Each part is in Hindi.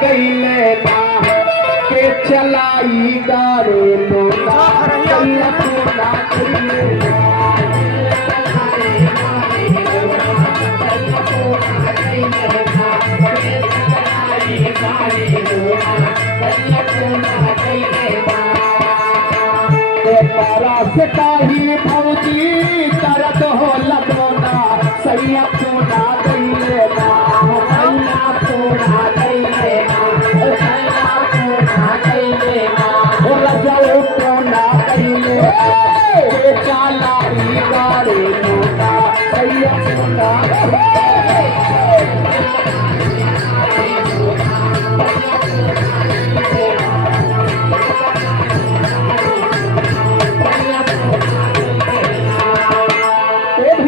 कैले के चलाई गारे लोना कैला पूरा कैले से काही भौजी तरत हो लगोना सैया पूरा कैले सैया पूरा कैले सैया पूरा कैले रजऊ पूरा कैले चालाई गाड़ी पूरा सैया पूरा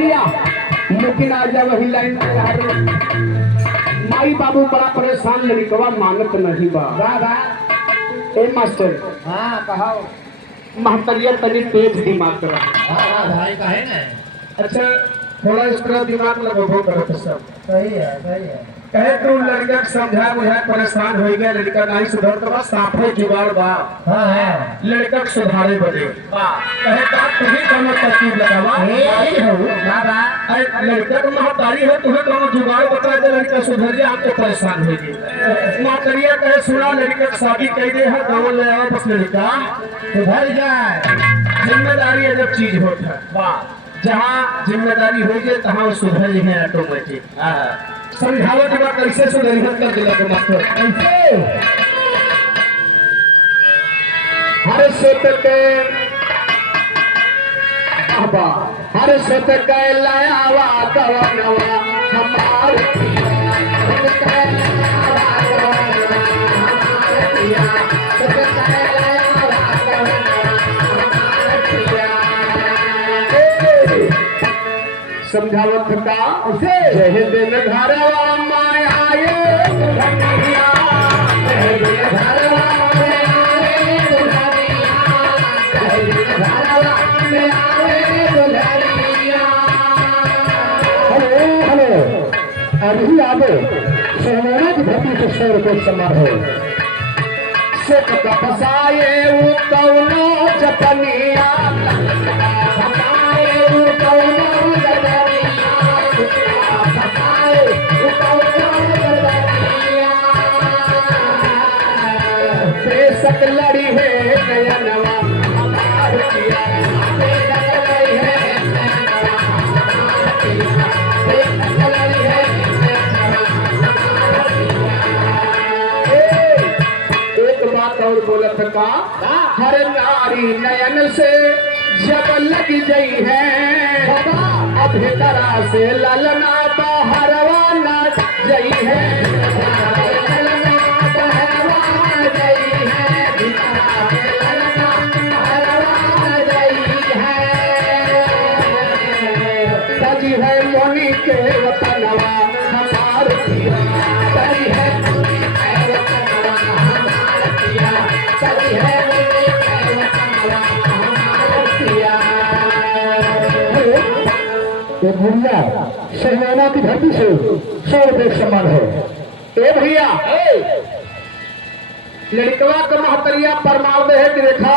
लेकिन आज वही लाइन माई बाबू बड़ा परेशान लड़कवा मानत नहीं बा ए मास्टर हाँ कहो महतरिया तनी तेज दिमाग कर भाई कहे ना अच्छा थोड़ा इसका दिमाग लगभग करत सब सही है कहे तू लड़का समझा बुझा परेशान हो गया लड़का नहीं सुधर तो बस साफे जुगाड़ बा हाँ लड़का सुधारे बदे कहे का तुम्हें कोनो तरकीब लगावा आई हो बाबा अरे लड़का को महतारी है तुम्हें कोनो जुगाड़ बता दे लड़का सुधर जाए आपको परेशान हो गई मातरिया कहे सुना लड़का की शादी कर दे है गाँव ले आओ बस लड़का सुधर जाए जिम्मेदारी अजब चीज होता है वाह जहाँ जिम्मेदारी हो जाए तहाँ वो सुधर है ऑटोमेटिक समझावो कि बात कैसे सुधरी कर दिला के मास्टर कैसे हर सोत के बाबा हर सोत के लायावा कवनवा हमार समझावत का जय दिन घरवा माया ये दुल्हनिया जय दिन घरवा माया ये दुल्हनिया जय दिन घरवा माया ये दुल्हनिया हेलो अभी आबो सोना की धरती से 100 रुपये समारोह सुख फसाए वो कौनो जपनिया फसाए वो कौनो बेशक लड़ी है नयनवा हमार पिया बेशक लड़ी है बेशक लड़ी है एक बात और बोलत का हर नारी नयन से जब लग गई है अभी तरह से ललना बहरवा न गई है है मोनी के वतनवा हमार पिया सही है मोनी के वतनवा हमार पिया सही है मोनी के वतनवा हमार पिया ये भैया शहनाना की धरती से 100 रुपये सम्मान है ए भैया लड़कवा का महतरिया परमाव दे है कि देखा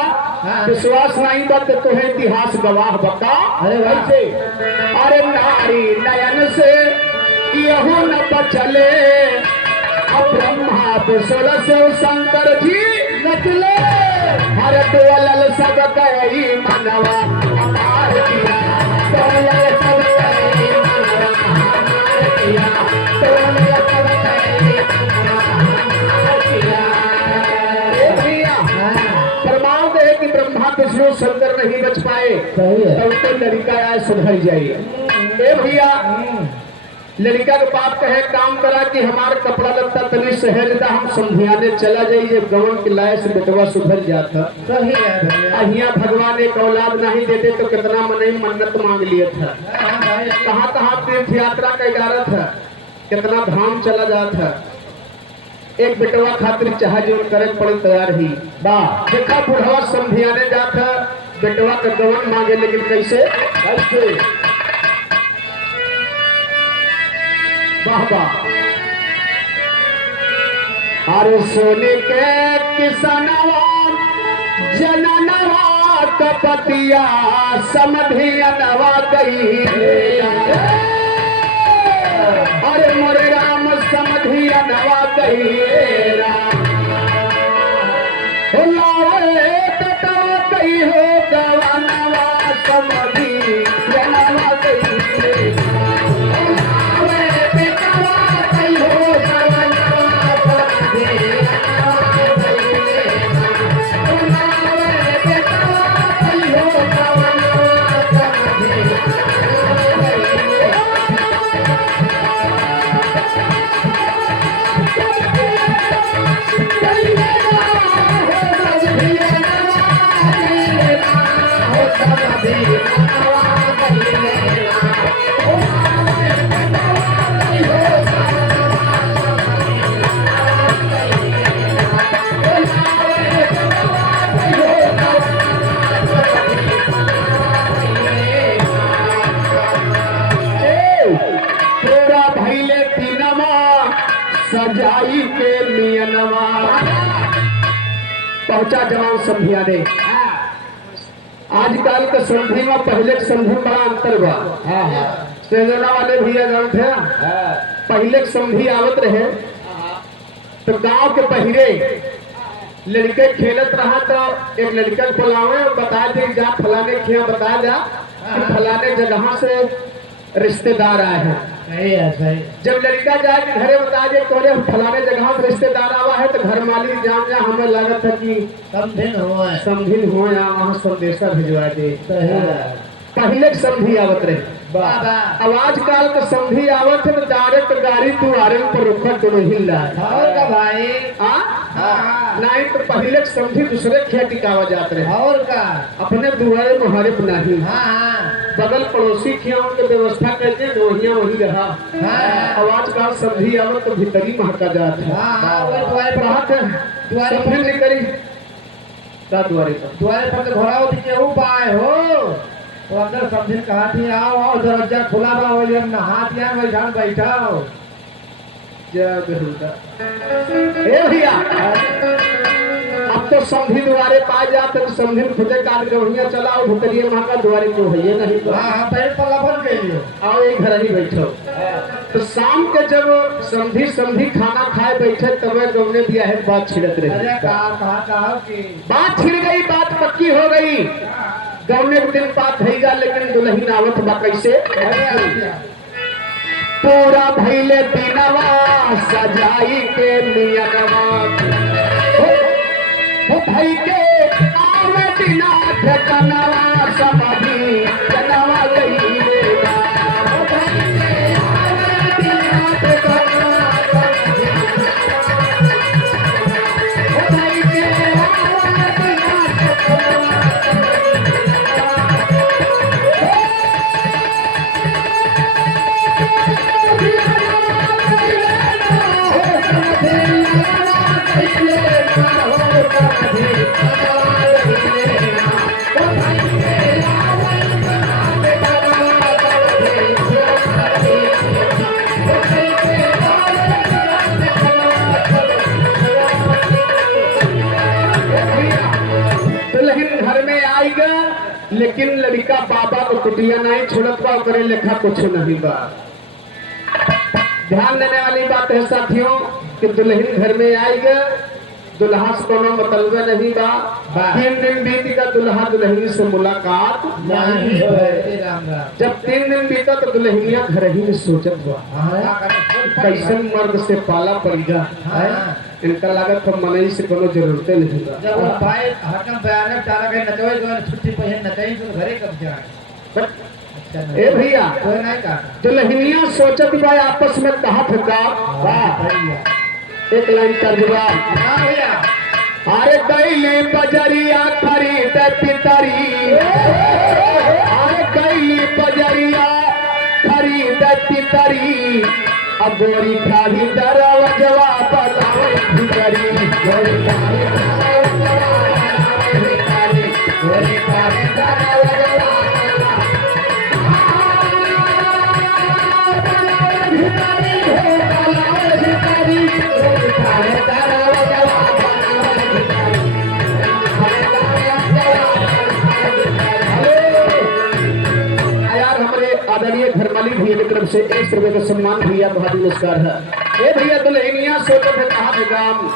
विश्वास नहीं बत तो है इतिहास गवाह बता अरे भाई से अरे नारी नयन से यहू न बचले अब ब्रह्मा विश्व से शंकर जी नचले हर दुअल सब कई मनवा हमार पिया दुअल सब कई मनवा हमार पिया दुअल सब कई मनवा हमार पिया प्रमाण दे कि ब्रह्मा विष्णु शंकर नहीं बच पाए तब तो लड़का आए सुधर जाइए ए भैया लड़का के बाप कहे काम करा कि हमारे कपड़ा लगता तनी सहजता हम समझाने चला जाइए गवन के लाए से बेटवा सुधर जाता सही है भैया अहिया भगवान एक औलाद नहीं देते तो कितना मने मन्नत मांग लिया था कहाँ कहाँ तीर्थ यात्रा का इजारा था कितना धाम चला जाता एक बेटवा खातिर चाह जो करे पड़े तैयार ही वाह देखा बुढ़वा समझाने जाता बेटवा का गवन मांगे लेकिन कैसे कैसे वाह वाह अरे सोने के किसनवा जननवा कपतिया समधियनवा गई अरे मोरे राम समधियनवा गई लावे बेटा गई हो गवानवा समधियनवा गई सजाई के मियनवा पहुंचा जवान संधिया ने आजकल के संधि में पहले के संधि में बड़ा अंतर बा सेजना वाले भैया जानते हैं पहले के संधि आवत रहे तो गांव के बहिरे लड़के खेलत रहा तो एक लड़का बुलावे और बता दे जा फलाने खिया बता जा कि फलाने जगह से रिश्तेदार आए हैं सही है सही जब लड़का जाए घरे बता दे कोने फलाने जगह से रिश्तेदार आवा है तो घर मालिक जान जा हमें लागत है कि समझिन हो या वहाँ संदेशा भिजवा दे सही है पहले के समझी आवत रहे बाबा अब आजकल के समझी आवत है तो डायरेक्ट गाड़ी दुआरे पर रुखत तो हिल रहा है और का भाई हाँ नहीं तो पहले के समझी दूसरे खेत टिकावा जाते रहे और का अपने दुआरे मुहारे पर नहीं हाँ बगल पड़ोसी खियाओं के व्यवस्था करके वहिया वही रहा अब आजकल समझी आवत तो भीतरी महका जाता है हाँ वही द्वारे बात है द्वारे समझी नहीं करी का द्वारे पर द्वारे पर तो घोड़ा होती केहू पाए हो तो अंदर समझिन कहा थी आओ आओ दरवाजा खुला बा हो जब नहा दिया वही जान बैठाओ जय बेहुदा ए भैया अब तो समझी द्वारे पाए जाते तो समझी खुदे काट के वहिया चलाओ भुतरिए महका द्वारे क्यों है ये नहीं तो हाँ पहले पल्ला बन गई आओ एक घर ही बैठो तो शाम के जब समझी समझी खाना खाए बैठे तब गौने दिया है बात छिड़क अरे रही कहा कि बात छिड़ गई बात पक्की हो गई गौने के दिन बात भईगा लेकिन दुल्हन आवत बा कैसे पूरा भैले दिनवा सजाई के मियनवा हो भाई के आवे बिना ठकनवा समझी जनवा गई रे हो भाई के आवे बिना ठकनवा हो भाई के आवे बिना ठकनवा लेकिन लड़का बाबा को कुटिया नहीं छोड़त बा करे लेखा कुछ नहीं बा ध्यान देने वाली बात है साथियों कि दुल्हन घर में आएगा दुल्हा से कोनो मतलब नहीं बा 3 दिन बीत का दुल्हा दुल्हनी से मुलाकात नहीं है राम राम जब 3 दिन बीता तो दुल्हनिया घर ही में सोचत बा कैसन मर्द से पाला पड़ेगा इनका लागत हम मनई से कोनो जरूरत नहीं बा जब वो भाई हकम बयान डाला के नचवे जो छुट्टी पहन नचई तो घरे कब जाए ए भैया कोई नहीं का दुल्हनिया सोचत बा आपस में कहा था वाह भैया एक लाइन तर्जुमा हां भैया अरे कैले बजरिया खरीद पितरी अरे कैले बजरिया खरीद पितरी अब गोरी खाली दरवाजा बतावे भितरी गोरी खाली गोरी खाली दरवाजा भितरी हो भितरी गोरी खाली से 1 रुपए का सम्मान भैया बहुत नमस्कार है। ए भैया दुल्हनिया सोचत है कहा बेगाम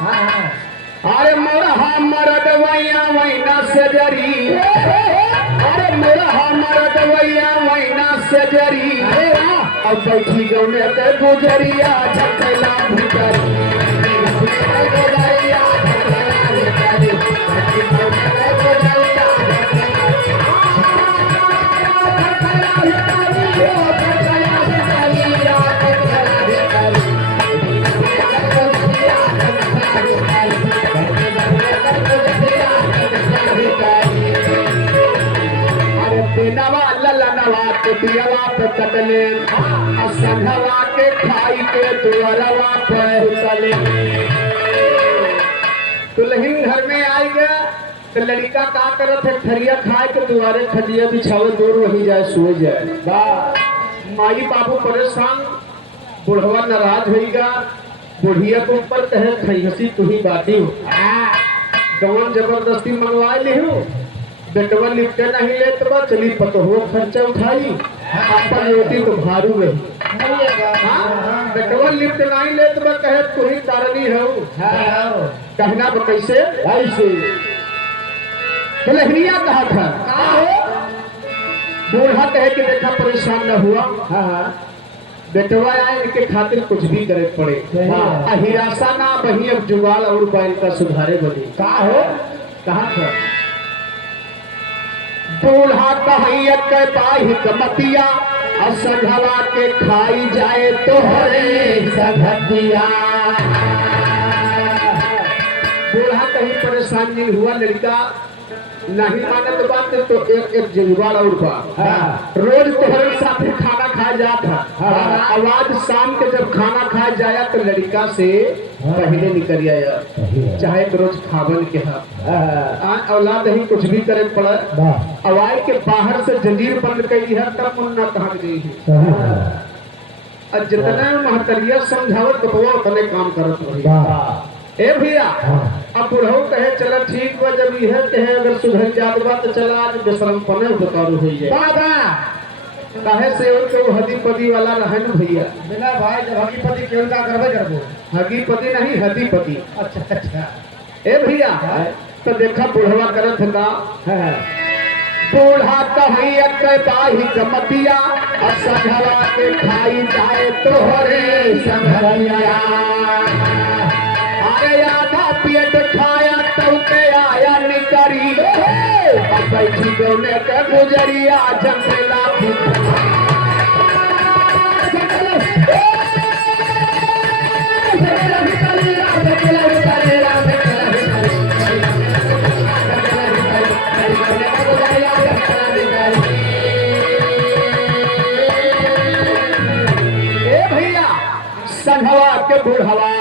अरे मोरा मरद वैया वैना से जरी अरे मोरा मरद वैया वैना से जरी अब बैठी गौने के गुजरिया झकला भितरी नवा ललनवा के दियवा पे कटले संघवा के खाई के दुअरवा पे उतले दुल्हन घर में आई गया तो लड़का का करत है खरिया खाए के दुआरे खटिया बिछावे दूर वही जाए सो जाए बा माई बाबू परेशान बुढ़वा नाराज होगा बुढ़िया के ऊपर कहे खैहसी तू ही बाती हो गवन जबरदस्ती मंगवा ली हूँ बेटवा लिफ्टे नहीं लेत बा चली पतहुआ खर्चा उठाई अपन रोटी तो भारू में बेटवा लिफ्ट नहीं लेत बा कहे तू ही तारनी हो कहना बा कैसे ऐसे दुल्हनिया कहा था बूढ़ा कहे कि देखा परेशान न हुआ बेटवा आए इनके खातिर कुछ भी करे पड़े हिरासा ना बही अब जुगाड़ और बैल का सुधारे बने का हो कहा था बूढ़ा कहैया के बाही कमतिया और संघवा के खाई जाए तोहरे संगतिया बूढ़ा कहीं परेशान नहीं हुआ लड़का नहीं मानत बात तो एक जुगाड़ और बा रोज तोहरे साथे खाना खाए जाता आवाज शाम के जब खाना खाए जाया तो लड़का से पहले निकल आया चाहे रोज खावन के औलाद ही कुछ भी करे पड़ा अवाई के बाहर से जंजीर बंद करी है तब मुन्ना कहा गई है और जितना महतरिया समझावत बतवा उतने काम करत रही ए भैया अब बुढ़ऊ कहे चला ठीक बा जब यह कहे अगर सुधर जात बा तो चला आज बेशरम पने उतारू हो जाए बाबा काहे से उनके हदीपति वाला रहन भैया बिना भाई जब हदीपति केवल का करबे करबो हदीपति नहीं हदीपति अच्छा अच्छा ए भैया तो देखा बुढ़वा करत का बूढ़ा कहैया के बाही कमतिया और संघवा के खाई जाए तोहरे संघरिया अरे आधा पेट खाया तो के आया निकरी अब बैठी गौने के गुजरिया जंगला ए भैया संघवा के बुढ़वा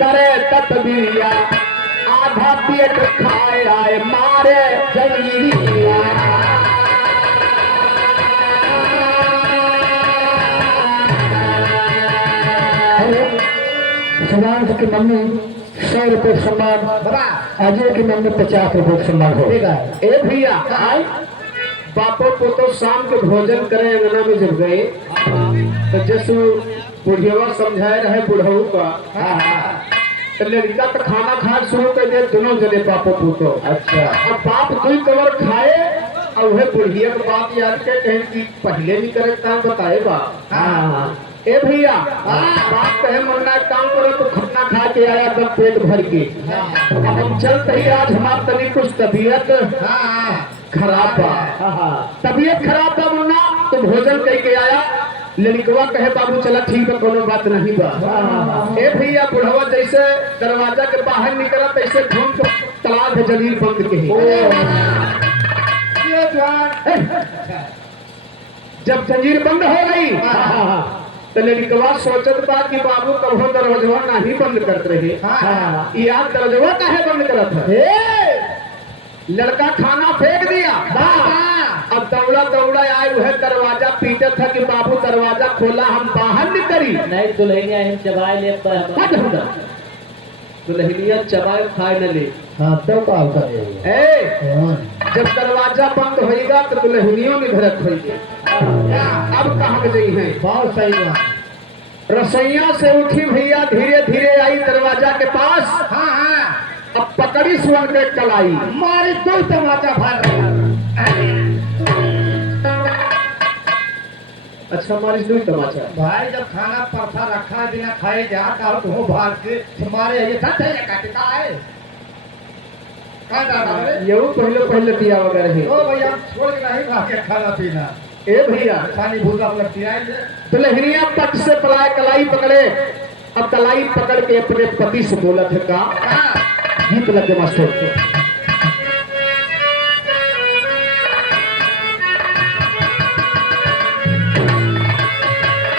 करे ततबिया आधा पेट खाए आए मारे जंगलिया समान की मम्मी 100 रुपए सम्मान अजय की मम्मी 50 रुपए सम्मान हो ए भैया बापो को तो शाम के भोजन करे अंगना में जब गए तो जैसे बुढ़िया समझाए रहे बुढ़ऊ का तो लड़का तो खाना खा शुरू कर दे दोनों जने पापो पुतो अच्छा अब बाप कोई कवर खाए और वह बुढ़िया की बात याद के कहें कि पहले भी करे काम बताए बा ए भैया बाप कहे मुन्ना काम करो तो खाना खा के आया तब पेट भर के अब हम चलते ही आज हमारे तनी कुछ तबीयत खराब बा तबीयत खराब बा मुन्ना तो भोजन कह के आया लड़कवा कहे बाबू चला ठीक है कोनो बात नहीं बा ए भैया बुढ़वा जैसे दरवाजा के बाहर निकला तैसे घूम के तलाश है जलील बंद के जब जंजीर बंद हो गई तो लड़कवा सोचत बा कि बाबू कहो दरवाजा नहीं बंद करते रहे यार दरवाजा काहे बंद करत है लड़का खाना फेंक दिया अब दौड़ा दौड़ा आए वह दरवाजा पीटे था कि बाबू दरवाजा खोला हम बाहर निकली नहीं दुल्हनिया हम चबाए ले दुल्हनिया चबाए खाए न ले। हाँ तो का करेगा ए जब दरवाजा बंद होएगा तो दुल्हनियों निधरक होगी। अब कहाँ गई है? बहुत सही बात। रसोईया से उठी भैया, धीरे धीरे आई दरवाजा के पास। हाँ हाँ अब पकड़ी सुन के कलाई, मारे दो टमाटर भर अच्छा हमारी दो तमाचा। भाई जब खाना परसा रखा बिना खाए जा का तो भाग के तुम्हारे ये सच है काटका है का दादा रे ये पहले पहले दिया वगैरह है। ओ भैया छोड़ के नहीं खा के खाना पीना ए भैया खाली भूखा लगती है दुल्हनिया पट से पलाए, कलाई पकड़े। अब कलाई पकड़ के अपने पति से बोला था का गीत लगे मास्टर।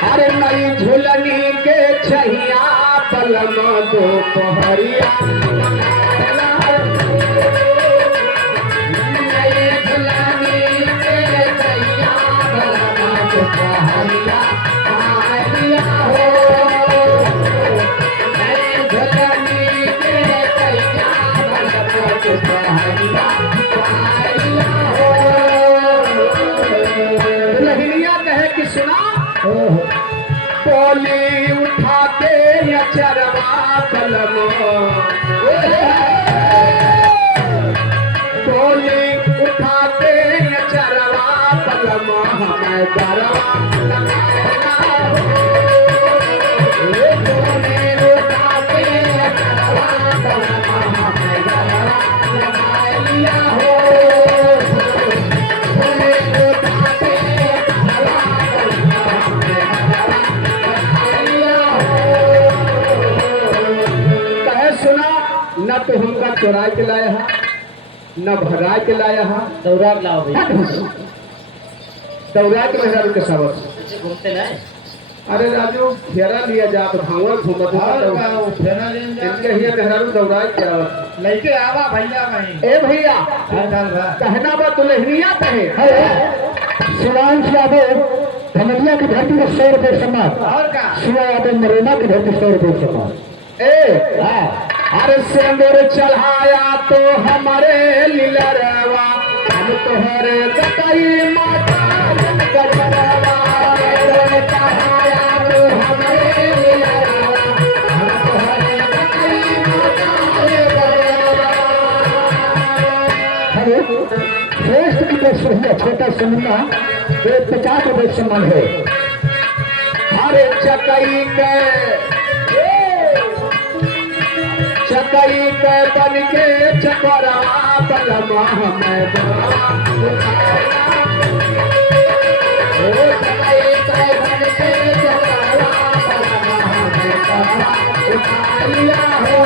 अरे नई झुलनी के छैया पलम दोपहरिया, नई झुलनी के छैया पलम दोपहरिया आइया हो। नई झुलनी के छैया पलम दोपहरिया आइया हो। दुल्हनिया कहे कि सुना बोली उठा के अचरवा कलम, बोली उठा के अचरवा कलम हमें गरवा लगाना हो। बोली उठा के अचरवा कलम हमें गरवा लगा लिया हो। न तो हमका चुराए के लाया है, न भगाए के लाया है। दौरा लाओ भैया दौरा के मेहरा के सबक घूमते ना। अरे राजू घेरा लिया जा तो भावर घूमत इनके ही मेहरारू दौड़ाए क्या लेके आवा भैया भाई। ए भैया कहना बा दुल्हनिया कहे शिवांश यादव धमनिया की धरती में 100 रुपये सम्मान और का शिवा यादव मरेना की धरती 100 रुपये सम्मान। ए अरे सिंदूर चढ़ाया तो हमारे लिलरवा, हम तोहरे गतई माता गजरवा। चढ़ाया तो हमारे लिलरवा, हम तोहरे गतई माता गजरवा। अरे श्रेष्ठ की पेश रही छोटा समुन्ना 50 रुपये सम्मान है। अरे चकई के बन के चकरवा बलमा हमें उठा लिया हो।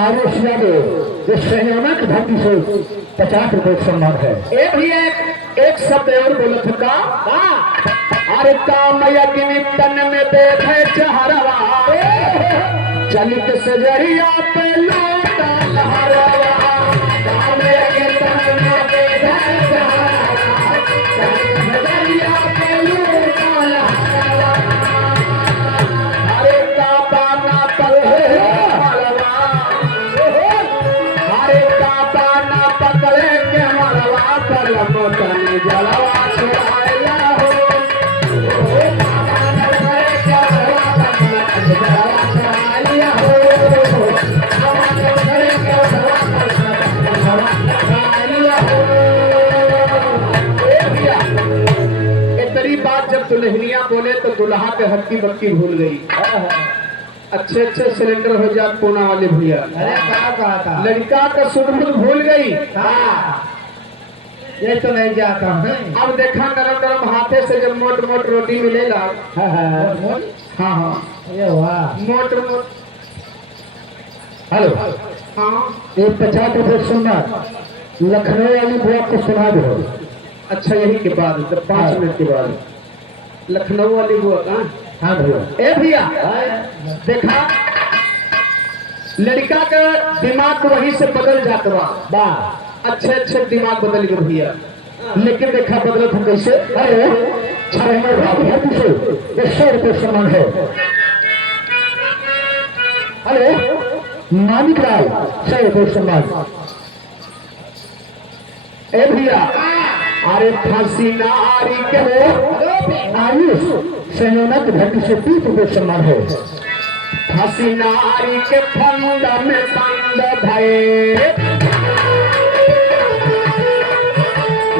आरोश यादव जो सहयोना की धरती से 50 रुपये सम्मान है। ए भैया एक शब्द और बोलत का अरे काम यज्ञ तन में देखे चहरवा, चलित सजरिया पे लौटा लहरवा। काम यज्ञ तन में देखे चहरवा, चलित सजरिया पे लौटा लहरवा। अरे कापा ना पकड़े मरवा, अरे कापा ना पकड़े के मरवा पर मोतन जलवा छुड़ाया हो। इतनी बात जब दुल्हनिया बोले तो दुल्हा के हक्की बक्की भूल गई। अच्छे अच्छे सिलेंडर हो जात कोना वाले भैया। अरे क्या कहा था लड़का का सुध भूल गई। ये तो नहीं जाता है। अब देखा नरम नरम हाथे से जब मोट मोट रोटी मिलेगा। हाँ हाँ ये वाह मोट मोट। हेलो हाँ एक 50 रुपये सुनना लखनऊ वाली बुआ को सुना दो। अच्छा यही के बाद 5 मिनट के बाद लखनऊ वाली बुआ कहाँ? हाँ भैया। ए भैया देखा लड़का का दिमाग वहीं से बदल जाता। वाह अच्छे अच्छे दिमाग बदल गए भैया। लेकिन देखा बदलत हम कैसे। अरे छह में भाग है तुझे ये 100 रुपये सामान है। अरे मानिक लाल 100 रुपये सामान। ए भैया अरे फांसी नारी के हो आयुष संयोना की धरती से 30 रुपये सामान है। फांसी नारी के फंद में बंद भये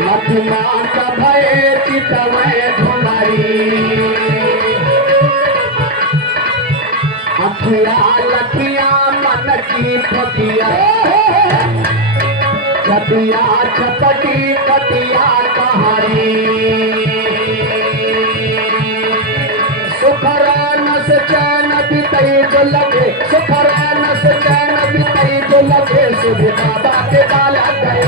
मधुमा का भय चितवय धुमारी अखिया लखिया मन की फकिया कटिया छपटी कटिया कहानी सुखरानस चैन बितई जो लगे सुखरानस चैन बितई जो लगे सुध बाबा के बाल गए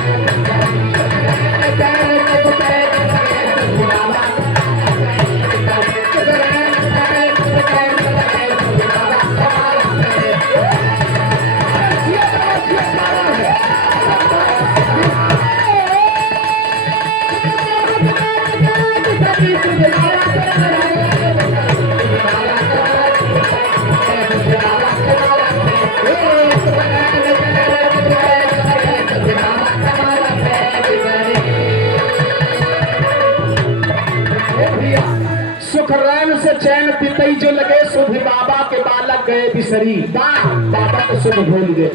सुखरैन से चैन पितई जो लगे सुध बाबा के बालक गए बिसरी बाबा को सुध भूल गए।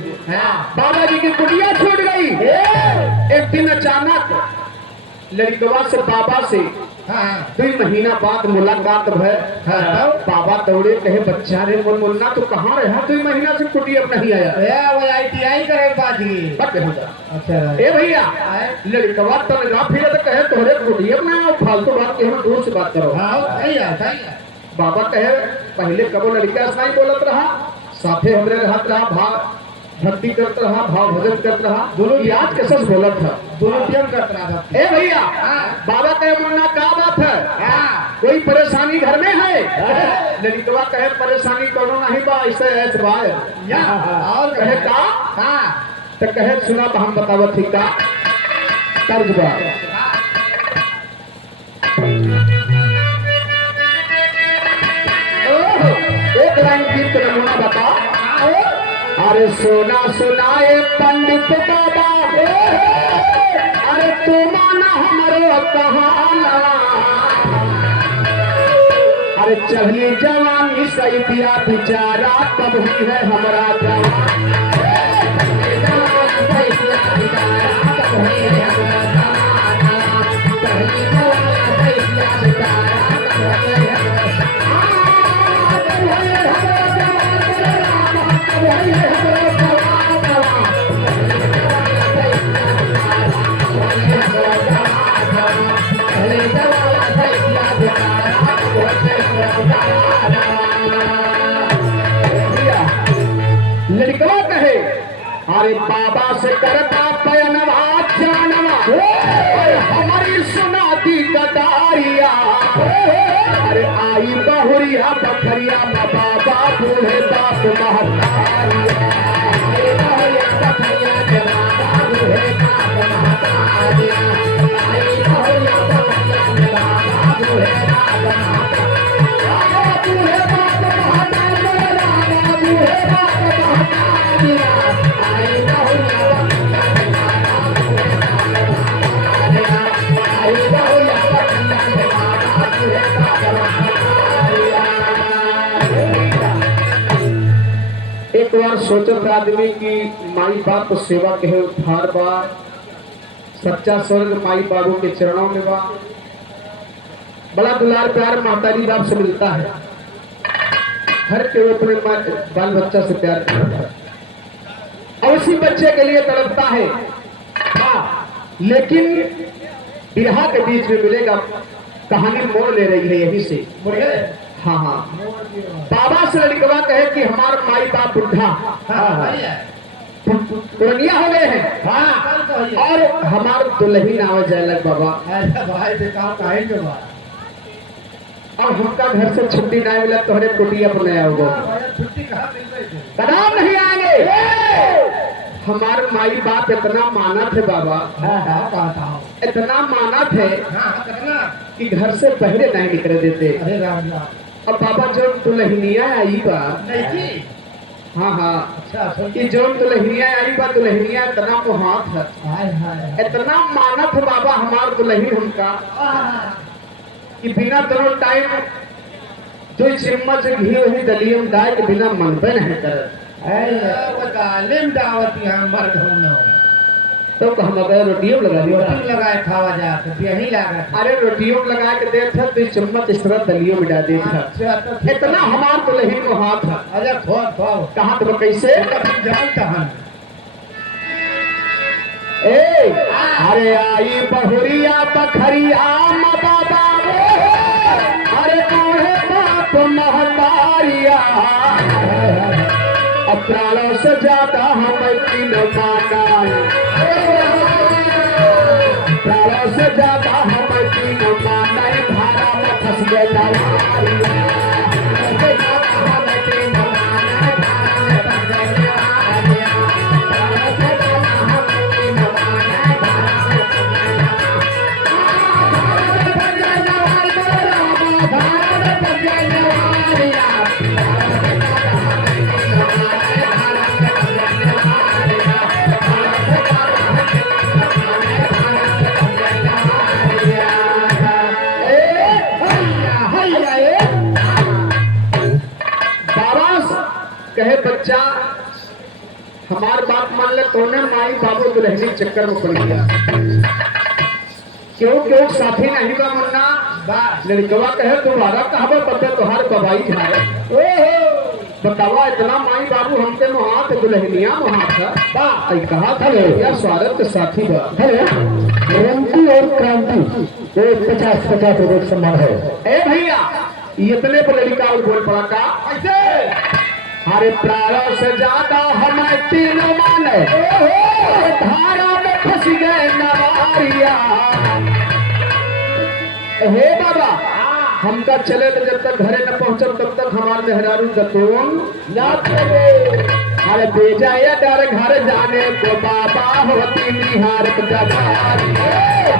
बाबा जी की कुटिया छूट गई। एक दिन अचानक लड़कवा से बाबा से 2 महीना बाद मुलाकात भय। बाबा दौड़े कहे बच्चा रे मोल मोलना तो कहाँ रहा 2 महीना से कुटिया नहीं आया। वो ITI करे बाजी। अच्छा ए भैया लड़कवा तनगा फिर तो कहे तोहरे कुटिया ना फालतू बात के हम दूर से बात करो। हाँ सही है। बाबा कहे पहले कबो लड़का ऐसा ही बोलत रहा साथे हमरे रहत रहा भाव भक्ति करत रहा भाव भजन करत रहा दोनों आज के सच बोलत था दोनों टीम करत रहा। ए भैया बाबा कहे मुन्ना क्या बात है कोई परेशानी घर में है। ललितवा कहे परेशानी कोनो नहीं बा ऐसे ऐसे बा और कहे का तो कहे सुना हम बतावत थी का तर्ज बा। एक लाइन गीत का नमूना बता। अरे सोना सुनाए पंडित बाबा अरे तू माना हमारो कहाना अरे चढ़ली जवानी सही दिया बिचारा कब हुई है हमारा जवान लड़कवा कहे अरे बाबा से करता पयनवा जानवा हमारी सुनाती कटारिया अरे आई बहुरिया बखरिया बाबा बूढ़े बाप महतारिया एक बार सोचत आदमी की माई बाप सेवा के उद्धार बा सच्चा स्वर्ग माई बाबू के चरणों में बा। बड़ा दुलार प्यार माताजी बाप से मिलता है हर के वो अपने बाल बच्चा से प्यार करता है और उसी बच्चे के लिए तड़पता है। लेकिन बिरहा के बीच में मिलेगा कहानी मोड़ ले रही है यहीं से। हाँ बाबा से लड़कवा कहे कि हमारा माई बाप बुढ़ा पुरनिया हो गए हैं और हमारे दुल्हन आवे जाए बाबा अब हमका घर से छुट्टी नहीं मिला तुम्हारे कुटिया पर नया होगा कदम नहीं आएंगे। हमारे माई बाप इतना माना थे बाबा, कहता इतना माना थे हाँ करना कि घर से पहले नहीं निकल देते। अरे राम राम अब बाबा जो दुल्हनिया आई बा, नहीं की हाँ हाँ, अच्छा सुन कि जो दुल्हनिया आई बा, दुल्हनिया इतना को हाथ है, हाय हाय इतना माना थे बाबा हमार दुल्हन हमका कि बिना दोनों टाइम दो चम्मच घी वही दलियम डाल के बिना मनबे नहीं करे। लिम दावत यहाँ मर्द हम तो हम अगर रोटियों लगा दिया, रोटी लगाए खावा जाता यही लगा अरे रोटियों में लगा के देता तो चम्मच इस तरह दलियों में डाल देता। अच्छा तो ठीक इतना हमार दुल्हन को हाथ है। अरे खो खो कहाँ तो कैसे जानता हम ए अरे आई बहुरिया बखरिया बाबा, अरे बूढ़े बाप महतारिया, अब प्राणों से ज्यादा हम तीन माना, प्राणों से ज्यादा हम तीन माना, धारा में फंस गए नारिया। कहे बच्चा हमार बात मान ले, तोने माई बाबू दुल्हनी चक्कर में पड़ गया, क्यों क्यों साथी नहीं बा मुन्ना। लड़कवा कहे तुम्हारा कहबो पते तुहार बबाई जाए, बतावा इतना माई बाबू हमके मुहात दुल्हनिया मुहात बा, आई कहा था या स्वागत के साथी बा। क्रांति और क्रांति 50-50 रुपए सम्मान है। ए भैया इतने पर लड़का बोल पड़ा का ऐसे, हरे प्राणों से ज्यादा हमें तीनों माने, धारा में फंस गए नवारिया। हे बाबा हमका चले तो जब तक घरे न पहुंचो तब तक हमारे मेहरारू दतून याद करे। अरे बेजा या डर घर जाने को बाबा होती निहार जबारी,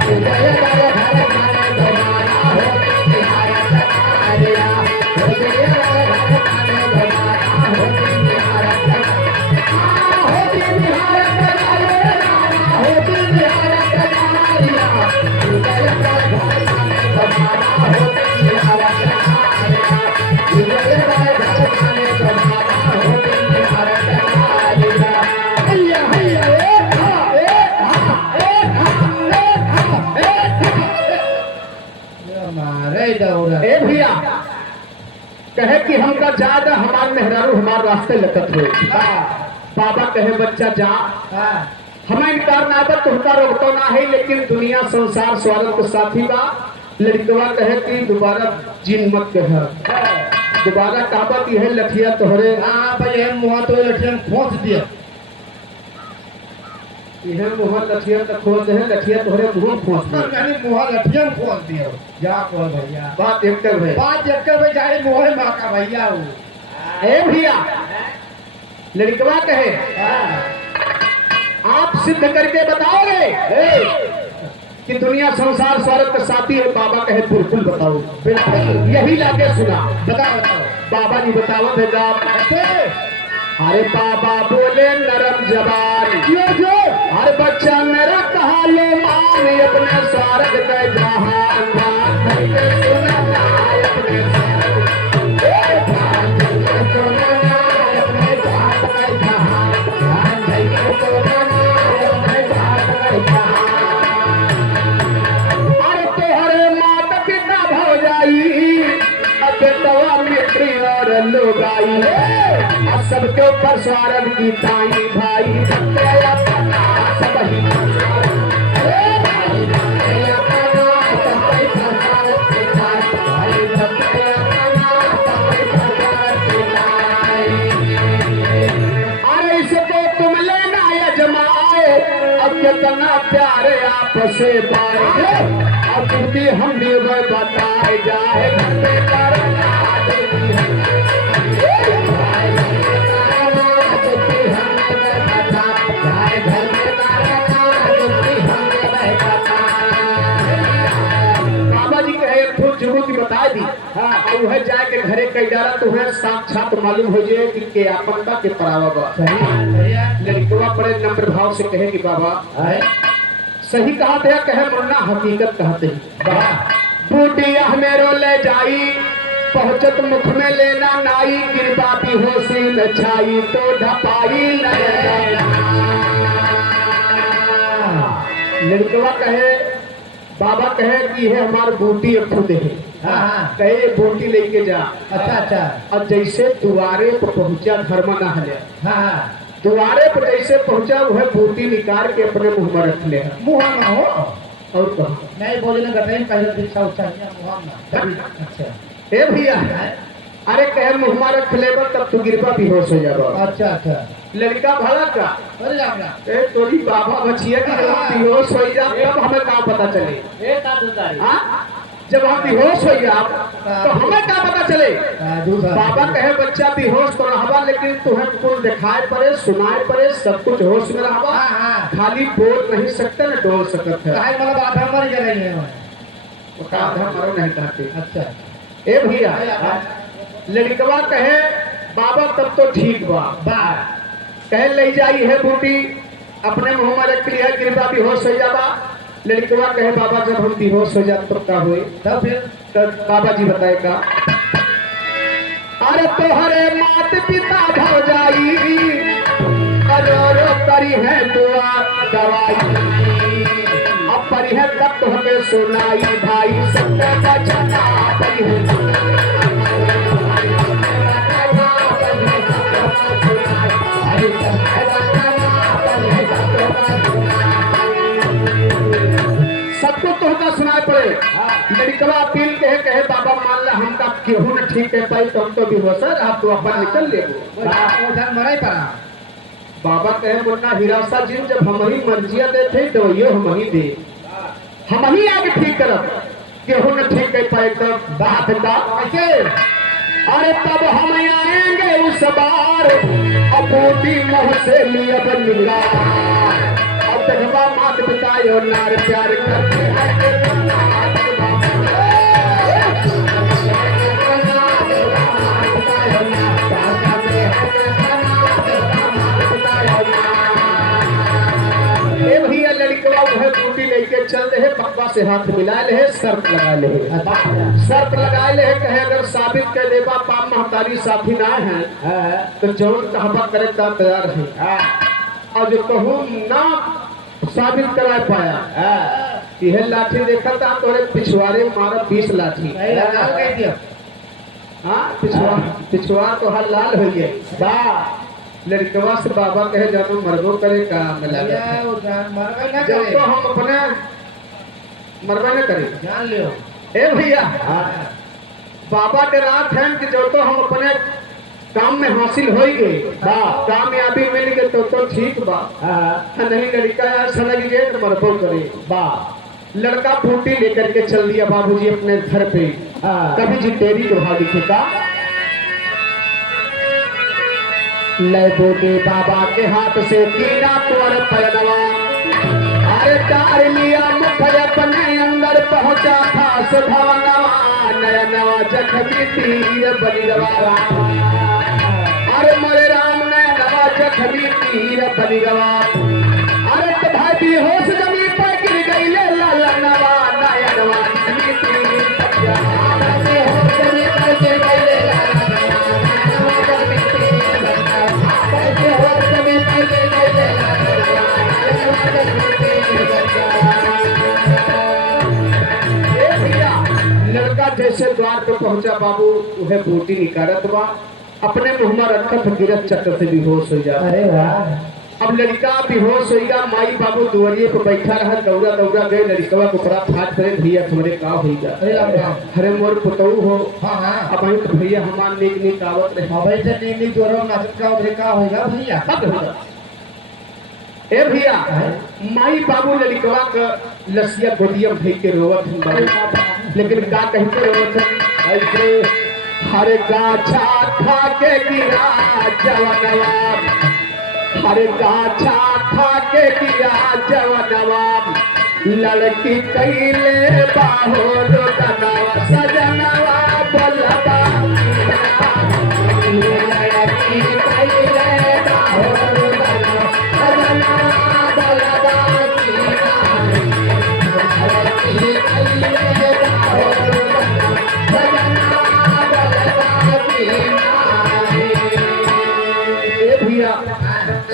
बेजा या डर घर जाने को बाबा होती निहार जबारिया, बेजा या डर घर जाने को बाबा होती निहार जबारिया, होती निहार जबारिया, होती निहार जबारिया, बेजा या डर घर जाने को बाबा होती निहार जबारिया, बेजा या डर घर जाने को बाबा होती निहार जबारिया। हैया हैया हमारे दौरा ए भैया कहे कि हमका ज्यादा हमार मेहरारू हमार रास्ते लकत हो। बाबा कहे बच्चा जा, हमें इनकार ना बा, तुमका रोकतो ना है, लेकिन दुनिया संसार स्वागत के साथी बा। लड़कवा कहे कि दोबारा जिन मत कह, दोबारा कहबत यह लठिया तोहरे भाई मुहा तो लठिया खोस दिया, यह मुँह लठिया तक खोज है, लठिया तोहरे मुँह खोस दे। मुहा लठिया खोस दिया जा को भैया बात एक कर है। बात एक भाई जाए मोहे माँ का भैया हूँ। ए भैया लड़कवा कहे आप सिद्ध करके बताओगे कि दुनिया संसार स्वागत का साथी है। बाबा कहे बिल्कुल बताओ, बिल्कुल यही लाके सुना। बताओ बताओ बाबा जी बताओ बेटा। अरे बाबा बोले नरम जबान, जो हर बच्चा मेरा कहा ले मान, अपने स्वार्थ का जहान बात करके सुना जाए, अपने सबके ऊपर स्वागत की ताई भाई अरे इसको तुम लेना या जमाए, अब कितना प्यारे आपस से पाए, अब तुमकी हम भी बताए जाए की बता दी हाँ और वह जाए के घरे कई डारा तुम्हें साक्षात मालूम हो जाए कि के आपन बा के परावा बा सही है लड़कवा बड़े नम्र भाव से कहे कि बाबा है सही कहा थे कहे मुन्ना हकीकत कहते हैं वाह बूटिया मेरो ले जाई पहुंचत मुख में लेना नाई कृपा भी हो सी न छाई तो ढपाई लड़कवा कहे बाबा कहे कि यह हमार बूटी खुद है हाँ कहे बूटी लेके जा अच्छा अच्छा और जैसे दुआरे पर पहुंचा धर्म न हले हाँ दुआरे पर जैसे पहुंचा वह बूटी निकाल के अपने मुंह में रख ले मुँह में हो और कहा नहीं बोले ना गटे पहले दीक्षा उच्छा मुँह में अच्छा ए भैया अरे कहे मुंह में रख ले तब तू गिरबा बेहोश हो जाबा अच्छा अच्छा लड़का भला का बोल जाऊंगा ए तोरी बाबा बचिया की जब हम बेहोश हो जा तब हमें का पता चले एक आध उतारी हाँ जब हम बेहोश हो जा तो हमें का पता चले बाबा कहे बच्चा बेहोश तो रहबा लेकिन तुम्हें कुछ दिखाए पड़े सुनाए पड़े सब कुछ होश में रहबा खाली बोल नहीं सकते न डोल सकते है मतलब आधा मर जा रही है वो का आधा मरो नहीं कहते अच्छा ए भैया लड़कवा कहे बाबा तब तो ठीक बा कहे ले जाई है बूटी अपने मुंह में रख लिया कृपा बेहोश हो जाबा लड़कवा कहे बाबा जब हम बेहोश हो जाते तो क्या हुए तब फिर तब बाबा जी बताएगा अरे तोहरे मात पिता भव जाई अजोरो करी है दुआ दवाई अब परी है तब तो हमें सुनाई भाई सत्य का छना परी है सबको तो होता सुनाए पड़े लड़कवा अपील कहे बाबा मान ला हमका केहू न ठीक है पाई तो हम तो भी हो सर आप तो अपन निकल ले मराई पड़ा बाबा कहे मुन्ना हिरासा जी जब हम ही मर्जिया दे थे तो यो हम ही दे हम ही आगे ठीक करब केहू न ठीक है पाई तब बात का ऐसे अरे तब हम आएंगे उस बार अपोटी मुंह से लिया बनिला अब देखबा मात पितायो नार प्यार करते ए भैया लड़कवा वह बूटी लेके चल रहे पक्का से हाथ मिला ले शर्त लगा ले शर्त लगा ले कहे अगर साबित कर देबा पाप महतारी साथी ना है तो जौन कहबा करे ता तैयार है और जो कहूँ ना साबित करा पाया यह लाठी देखा था तोरे पिछवाड़े मारा 20 लाठी हाँ पिछवाड़ तो हर लाल हो गए बा लड़कवा से बाबा कहे जानो मरबो करे का मिला जब तो हम अपने मरबा न करे जान लियो ए भैया बाबा के रात है कि जो तो हम अपने काम में हासिल हो गए कामयाबी मिल गए तो ठीक बा नहीं लड़का समझ गए तो मरबो करे बा लड़का बूटी लेकर के चल दिया बाबूजी अपने घर पे कभी जी तेरी दुहा लिखेगा ले बूटी बाबा के हाथ से कीना तोड़ पैदवा अरे तार लिया मुख अपने अंदर पहुंचा था सुभवनवा नया नवा जखमी तीर बलिरवा अरे मोरे राम ने नवा जखमी तीर बलिरवा अरे तो भाई बेहोश जमीन पर गिर गई ले लाला नवा नया नवा जखमी तीर बेहोश जमीन पर गिर गई ले लाला नवा जखमी तीर बेहोश जमीन पर गिर गई ले लाला लड़का जैसे द्वार पे पहुंचा बाबू वह बूटी निकारत बा अपने मुंह में रखत गिरत चक्कर से बेहोश हो जा अरे वाह अब लड़का बेहोश हो गया माई बाबू दुआरिये पे बैठा रहा दौड़ा दौड़ा गए लड़कवा को बड़ा फाट करे भैया तुम्हारे का हो जा अरे मोर पुतऊ हो अब वही तो भैया हमार नीक नीक आवत रहे भाई से नींद जोरो नाचत का उधर का होगा भैया कब होगा ए भैया माई बाबू लड़कवा का लसिया गोदिया भई के रोवत बाबू लेकिन का कहते रोवत ऐसे हर गाछा खा के गिरा जवनवा हर गाछा खा के गिरा जवनवा लड़की कैले बाहो दनवा सजना ए भैया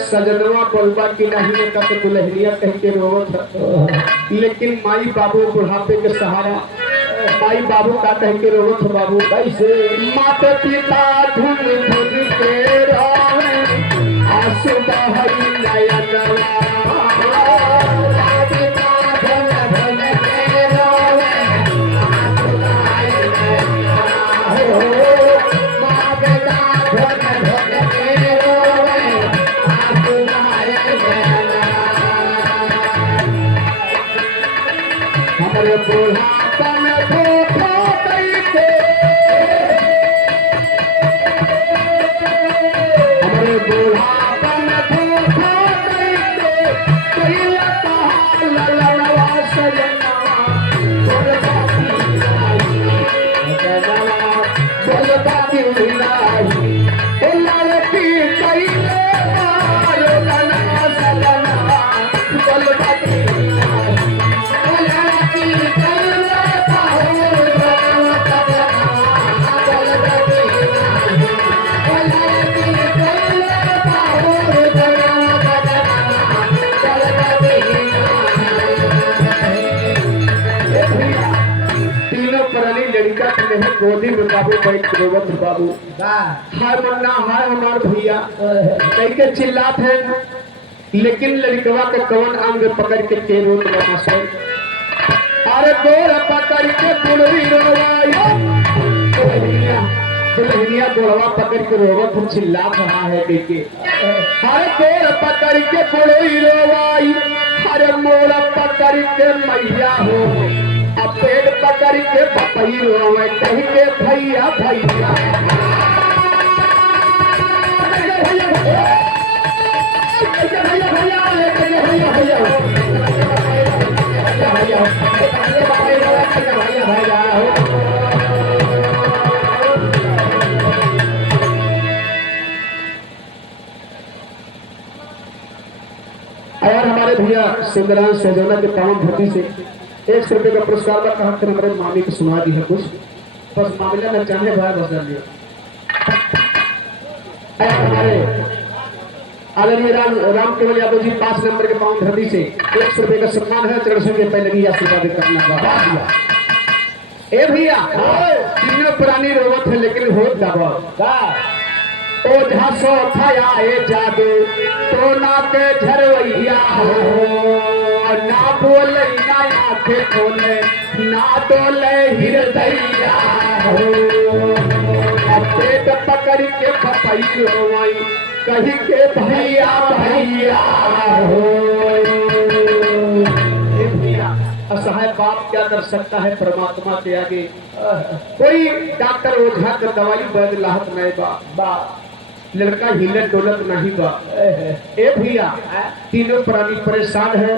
सजनवा बोलबा की नहीं का तो दुल्हनिया कह के रोवत है। लेकिन माई बाबू बुढ़ापे के सहारा माई बाबू का कह के रोवत है। बाबू कैसे माता पिता धुन धुन के रोवे आंसू बहई नयनवा हमारे बुढ़ापन धोखा कैसे हमारे बुढ़ापन धोखा कैसे कैला कहा ललनवा सजनवा बोलबा की नहीं लड़की कैले ललनवा सजनवा बोलबा की लड़का के नहीं गोदी में बाबू बैठ रोवत बाबू हाय मन्ना हाय हमार भैया कह के चिल्लात है। लेकिन लड़कवा के कवन अंग पकड़ के रोत रहा है। अरे गोड़ पकड़ के बुढ़ी रोवाई दुल्हनिया गोड़वा पकड़ के रोवत चिल्लात रहा है देखे। अरे गोड़ पकड़ के बुढ़ी रोवाई अरे मोड़ा पकड़ के मैया हो अब पेड़ पकड़ के पपई रोवे कह के भैया भैया और हमारे भैया सुंदरान सजोना के पावन धरती से 100 रुपये का पुरस्कार का कहा हमारे मामी को सुना दी है कुछ बस मामले में चाहे भाई बस डाल हमारे आदरणीय राम केवल यादव जी 5 नंबर के पावन धरती से 100 रुपये का सम्मान है। चरण के पहले भी आशीर्वाद करना ए भैया तीनों पुरानी रोवत है लेकिन होत का ओ झासो थाया जादू तो ना के झरवैया हो ना बोले ना आंखें खोले ना डोले हृदया हो पेट पकड़ के पपई रोवाई कहीं के भैया भैया हो। असहाय बाप क्या कर सकता है परमात्मा के आगे। कोई डॉक्टर ओझा का दवाई बद लाहत नहीं बा लड़का हिलत डोलत नहीं बा। ए भैया तीनों प्राणी परेशान है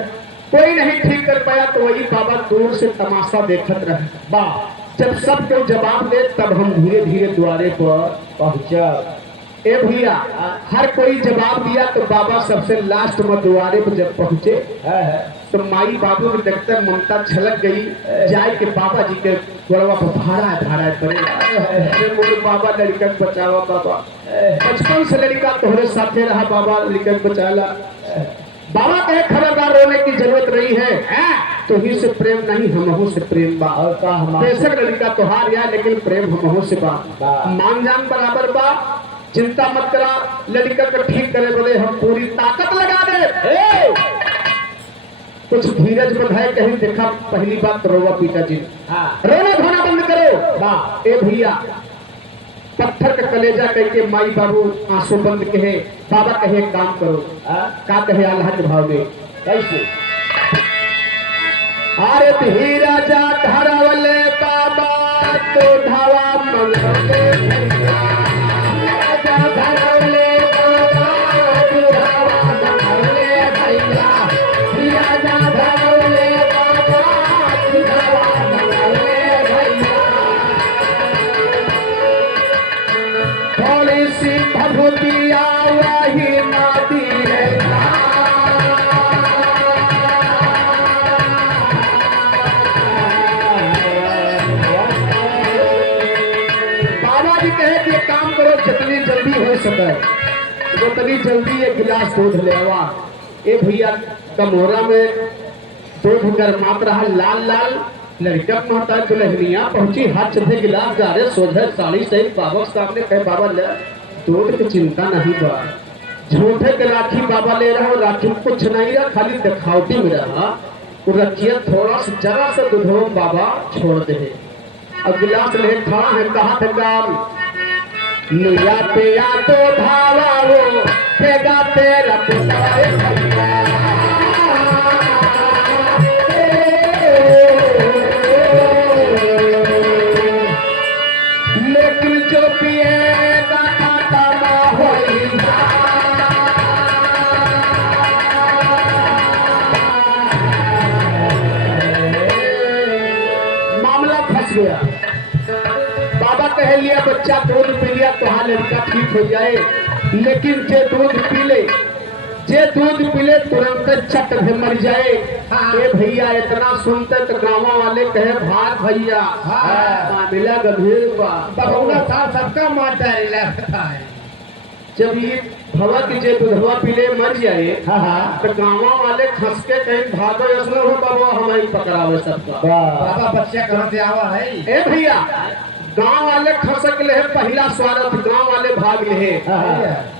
कोई नहीं ठीक कर पाया तो वही बाबा दूर से तमाशा देखत रहे बा। जब सब कोई जवाब दे तब हम धीरे धीरे द्वारे पर पहुंचा। ए भैया हर कोई जवाब दिया तो बाबा सबसे लास्ट में द्वारे पर जब पहुंचे तो माई बाबू के देखते ममता छलक गई जाए के बाबा जी के गोड़वा पर भाड़ा पड़े मोर बाबा लड़का बचावा बाबा बचपन से लड़का तोहरे साथे रहा बाबा लड़का बचाला। बाबा कहे खबरदार रोने की जरूरत नहीं है तो ही से प्रेम नहीं हमहू से प्रेम बा। बेशक लड़का तोहार या लेकिन प्रेम हमहू से बा मान जान बराबर बा। चिंता मत करा लड़का को ठीक करे बोले हम पूरी ताकत लगा दे। कुछ धीरज बधाए कहीं देखा पहली बात रोवा पिताजी रोना धोना बंद करो। ए भैया पत्थर का कलेजा कह के माई बाबू आंसू बंद कहे बाबा कहे काम करो का कहे अल्लाह के भाव में कैसे। अरे धीरा जा धरावले बाबा तो धावा मंगले धरावले बाबा तो धावा मंगले भैया धीरा जा धरावले बाबा तो धावा मंगले भैया। थोड़ी सी भभूतिया वही नाती है जितनी जल्दी हो सके उतनी जल्दी एक गिलास दूध ले आवा। ए भैया कमोरा में दूध गरमात रहा लाल लाल। लड़का महता दुल्हनिया पहुंची, हाथ चढ़े गिलास जा रहे सोझे साड़ी सही बाबा के सामने कहे बाबा ले दूध की चिंता नहीं बा। झूठे के राखी बाबा ले रहा, राखी में कुछ नहीं रहा, खाली दिखावटी में रहा। वो रखिए थोड़ा सा जरा सा दूध बाबा छोड़ दे। अब गिलास ले खड़ा है, कहा था काम लिया पिया तो धावा वो फेगा तेरा पुतला। लेकिन जो पिएगा खाता ना होइगा। मामला फंस गया। बाबा कह लिया बच्चा दूध पी लिया तो हाँ लड़का ठीक हो जाए, लेकिन जे दूध पी ले तुरंत चट भी मर जाए। ये भैया इतना सुनते तो गाँव वाले कहे भाग भैया मामला गंभीर बा। बहुना साल सबका मार डालेला है। जब ये हवा की जे दूधवा पीले मर जाए तो गाँव वाले खस के कहीं भागो ऐसा हो बाबा हमारी पकड़ावे सबका। बाबा बच्चा कहाँ से आवा है? ए भैया गांव वाले खसक ले, पहला स्वागत गांव वाले भाग ले।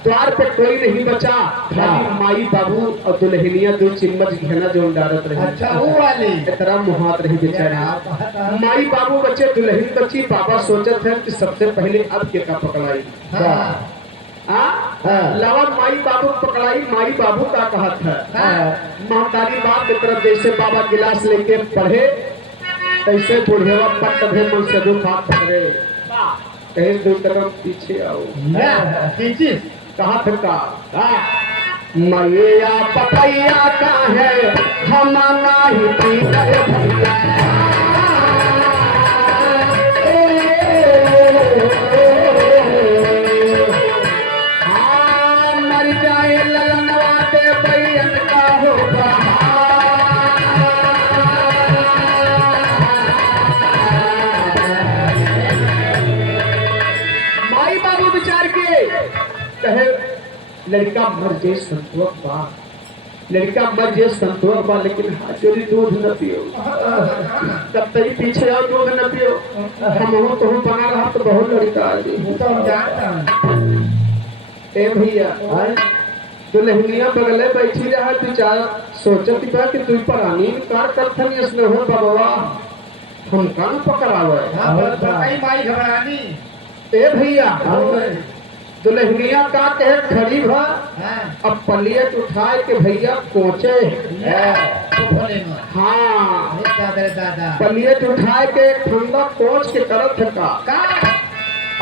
द्वार पे कोई नहीं बचा, खाली माई बाबू और दुल्हनिया दो चिम्मच घेना जो डालत रहे। अच्छा वो वाली इतना मुहात रही बेचारा। माई बाबू बच्चे दुल्हन बच्ची। बाबा सोचत है कि सबसे पहले अब के का पकड़ाई। लावा माई बाबू पकड़ाई। माई बाबू का कहत है महतारी बाप की तरफ जैसे बाबा गिलास लेके पढ़े ऐसे बुढ़ेवा पट भे मन से दो हाथ पकड़े कहे दो कदम पीछे आओ। कहा फिर का मैया पपैया का है हम नहीं पी भैया। हाँ मर जाए ललनवा दे बैन का होगा। कहे लड़का मर जे संतोष बा, लड़का मर जे संतोष बा, लेकिन हाथ जोड़ी दूध न पियो। तब तक पीछे आओ दूध न पियो। हम तो बना रहा तो बहुत लड़का ए भैया दुल्हनिया बगले बैठी रहा बेचारा सोचत बा कि तू परानी कार करथन इसने हो बाबा हम कान पकड़ावे। माई घबरानी ए भैया दुल्हनिया का कहे खड़ी भा। अब पलियट उठाए के भैया कोचे। हाँ पलियट उठाए के ठंडा कोच के तरफ का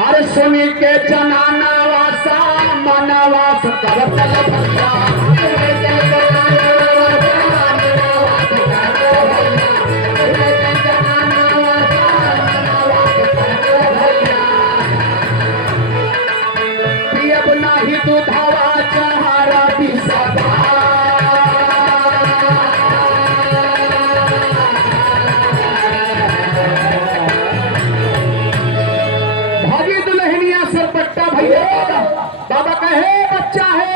अरे सुनी के जनाना वासा मनावास करत भैया। दूधावा चहारा भागी दुल्हनिया सरपट्टा भैया। बाबा कहे बच्चा है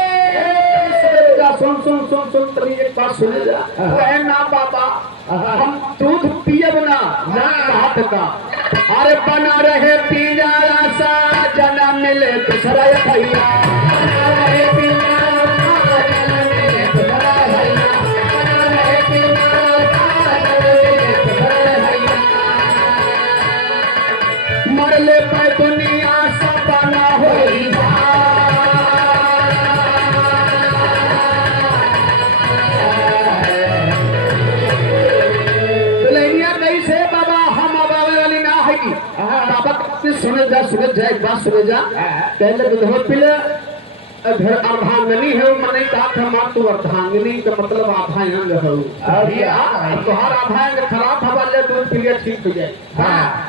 सुन सुन सुन सुन तभी एक बात सुन जा। वह ना बाबा हम दूध पिए बना हाथ का अरे बना रहे पीजा सा जना मिले दूसरा भैया। मरले पे दुनिया सब बना हो सुने जा एक बात सुने जा। पहले विधवा पिले घर अर्धांगनी है मने का था तू अर्धांगनी का मतलब आधायंग हो। तोहार आधायंग खराब हवा ले दूध पिए ठीक हो जाए।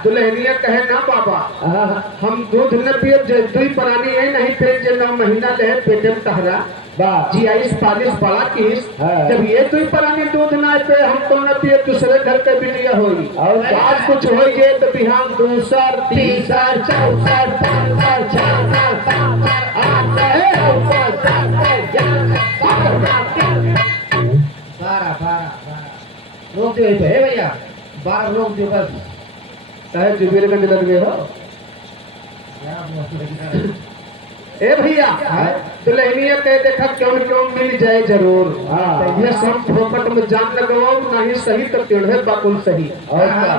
दुल्हनिया कहे ना बाबा हम दूध न पिए दुई परानी है नहीं फिर जे 9 महीना ले पेटे में तहरा जी आइस पालिस बड़ा किस जब ये दुई परानी दूध ना पे हम तो न पिए दूसरे घर के भी लिया होई। आज कुछ हो गए तो बिहान दूसर तीसर चौसर 5 6 7 रोक दो है भैया, 12 रोक दो बस। चाहे जुबेरगंज लग गए हो। ए भैया दुल्हनिया कह देखा क्यों क्यों मिल जाए जरूर। ये सब फोकट में जान लगाओ नहीं सही तो टेढ़े बाकुल सही।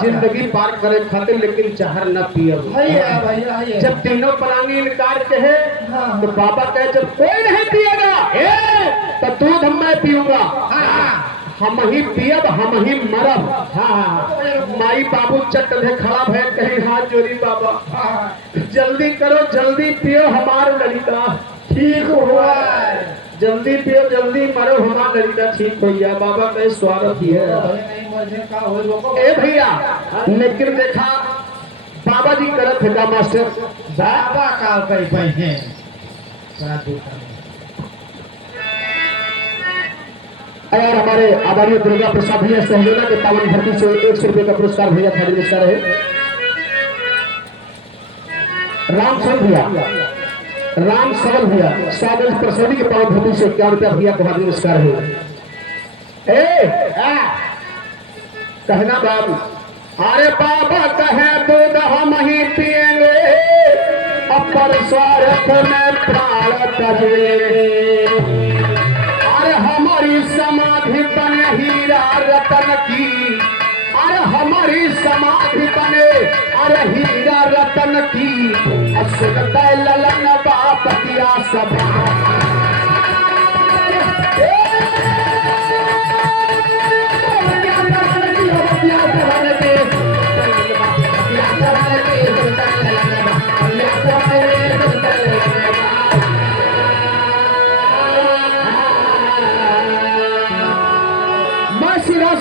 जिंदगी पार करे खातिर लेकिन जहर न पियो। भैया जब तीनों प्राणी इनकार कहे तो बाबा कहे जब कोई नहीं पिएगा तो दूध मैं पीऊंगा, हम ही पियब हम ही मरब। माई बाबू चट दे खड़ा भय कहीं हाथ जोड़ी बाबा जल्दी करो जल्दी पियो हमार लड़का ठीक हुआ, जल्दी पियो जल्दी मरो हमार लड़का ठीक हो गया। बाबा का स्वागत ही है। ए भैया लेकिन देखा बाबा जी करत है का मास्टर बाबा का कई पैसे और हमारे आदरणीय दुर्गा प्रसाद भैया सहयोगा के पावन धरती से 100 रुपये का पुरस्कार भैया खाली पुरस्कार है। राम सरल भैया राम सरल भैया स्वागत प्रसादी के पावन धरती से 51 रुपया भैया को हार्दिक पुरस्कार है। कहना बाबू अरे बाबा कहे दूध हम ही पिएंगे अपर स्वार्थ में प्राण तजे, अरे हमारी समाधि बने हीरा रतन की, अरे हमारी समाधि बने अरे हीरा रतन की, असुरता ललन बाप किया सभा।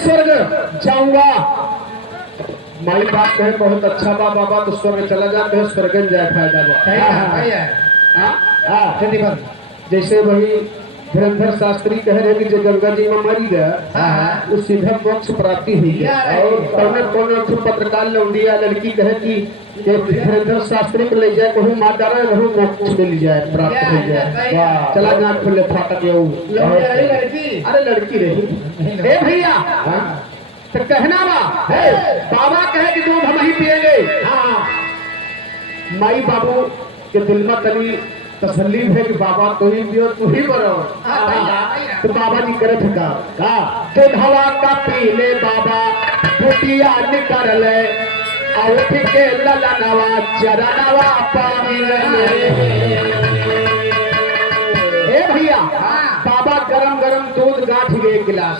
स्वर्ग जाऊंगा माई बात कहे बहुत अच्छा बा बाबा तो स्वर्ग चला जाते हैं स्वर्ग जाए फायदा। जैसे वही धीरेन्द्र शास्त्री कह रहे कि जो गंगा जी में मरी गया वो सीधा मोक्ष प्राप्ति हुई है। और कौन पत्रकार लौंडिया लड़की कहे कि धीरेन्द्र शास्त्री को ले जाए कहूँ माता रहूँ मोक्ष मिल जाए प्राप्त हो जाए। चला जा खुले फाटक अरे लड़की रही। ए भैया तो कहना बाबा कहे कि दूध हम ही पिएंगे। माई बाबू के दिल में तनी तसल्ली है कि बाबा तू ही पियो तू ही बनो। तो बाबा जी करे था दूध हवा का पी ले बाबा फुटिया निकल ले और के ललनवा चरणवा पानी ए भैया बाबा गरम गरम दूध गांठ गए गिलास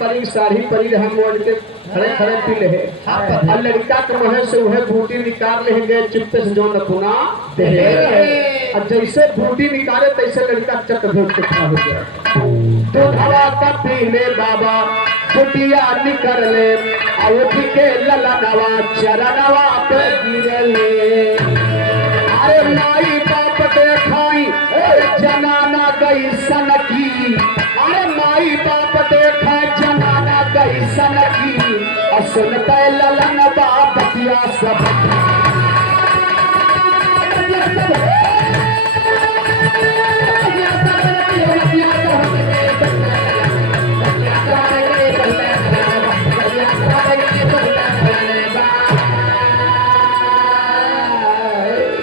बड़ी सारी परी हम मोड़ के खड़े खड़े पी ले और लड़का के मुँह से वह बूटी निकाल लेंगे चिपते से जो नपुना और जैसे बूटी निकाले तैसे लड़का चट भेज के खड़ा हो गया। दूध हवा का पी ले बाबा फुटिया निकल ले और के ललनवा चरणवा पे गिरले। अरे माई बाप देखाई जनाना गई सन की, अरे माई बाप देखा जनाना गई सन की, सुनते ललन बाप किया सब।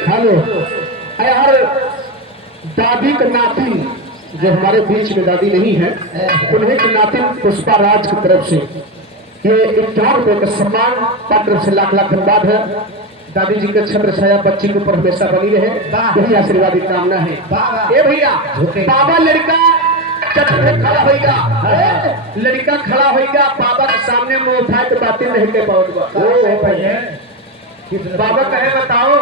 हेलो यार दादी का नाती जो हमारे बीच में दादी नहीं है उन्हें की नाती पुष्पा राज की तरफ से ये 51 रुपए का सम्मान पात्र से लाख लाख धन्यवाद है। दादी जी का छत्र छाया बच्ची के ऊपर हमेशा बनी रहे यही आशीर्वाद की कामना है। ए भैया बाबा लड़का चट पे खड़ा होगा, लड़का खड़ा होगा बाबा के सामने मुंह उठाए तो बातें नहीं कर पाऊंगा। बाबा कहे बताओ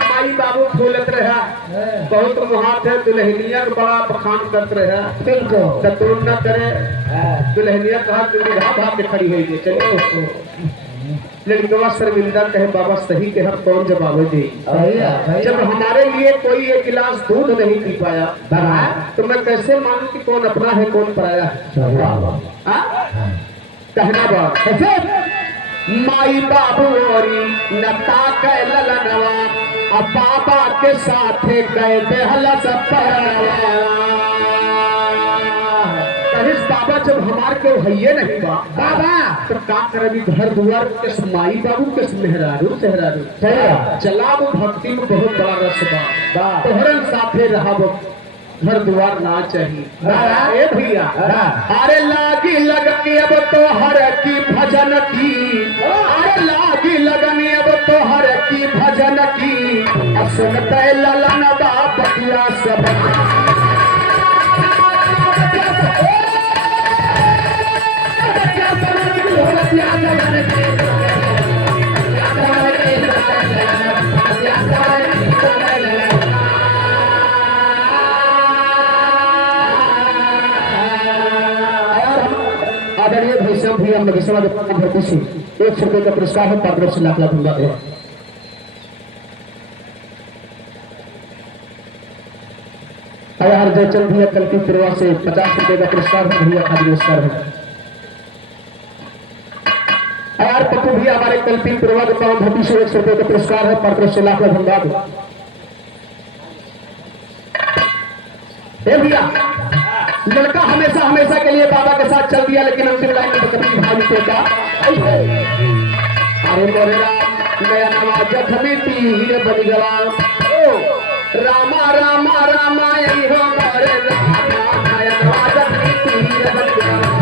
माई बाबू फूलत रहा बहुत मुहात है दुल्हनिया बड़ा बखान करते रहा तो न करे दुल्हनिया कहा भाग के खड़ी हुई चलो लड़कवा शर्मिंदा कहे बाबा सही के हम कौन जवाब दे। जब हमारे लिए कोई एक गिलास दूध नहीं पी पाया तो मैं कैसे मानूं कि कौन अपना है कौन पराया है। कहना बात माई बाबू औरी नता के ललनवा अब बाबा के साथ गए बेहला सब कहिस बाबा जब हमार के भैये नहीं बा बाबा तो का करबी घर दुआर के माई बाबू के मेहरारू सेहरारू चला वो भक्ति में बहुत बड़ा रस बा तोहरन साथे रहब घर दुआर ना चाहिए ए भैया अरे लागी लगनी अब तो हर की भजन की अरे लागी लगनी अब तो हर की भजन की अब सुनते ललन बापतिया सब आदरणीय भाई साहब भैया मधेशवा भरती से 100 रुपये का पुरस्कार है पात्र से लाख दूंगा यार जयचंद भैया कल की फिरवा से 50 रुपये का पुरस्कार है भैया खाली पुरस्कार है यार पप्पू भैया हमारे कल की फिरवा के पावन भरती से 100 रुपये का पुरस्कार है पात्र से लाख धन्यवाद भैया लड़का हमेशा हमेशा के लिए बाबा के साथ चल दिया लेकिन अंतिम लाइन में कभी भाव निकलेगा अरे मोरे राम नया नवा जखमी तीर बन गया रामा रामा रामा यही हो मोरे राम नया नवा जखमी तीर बन गया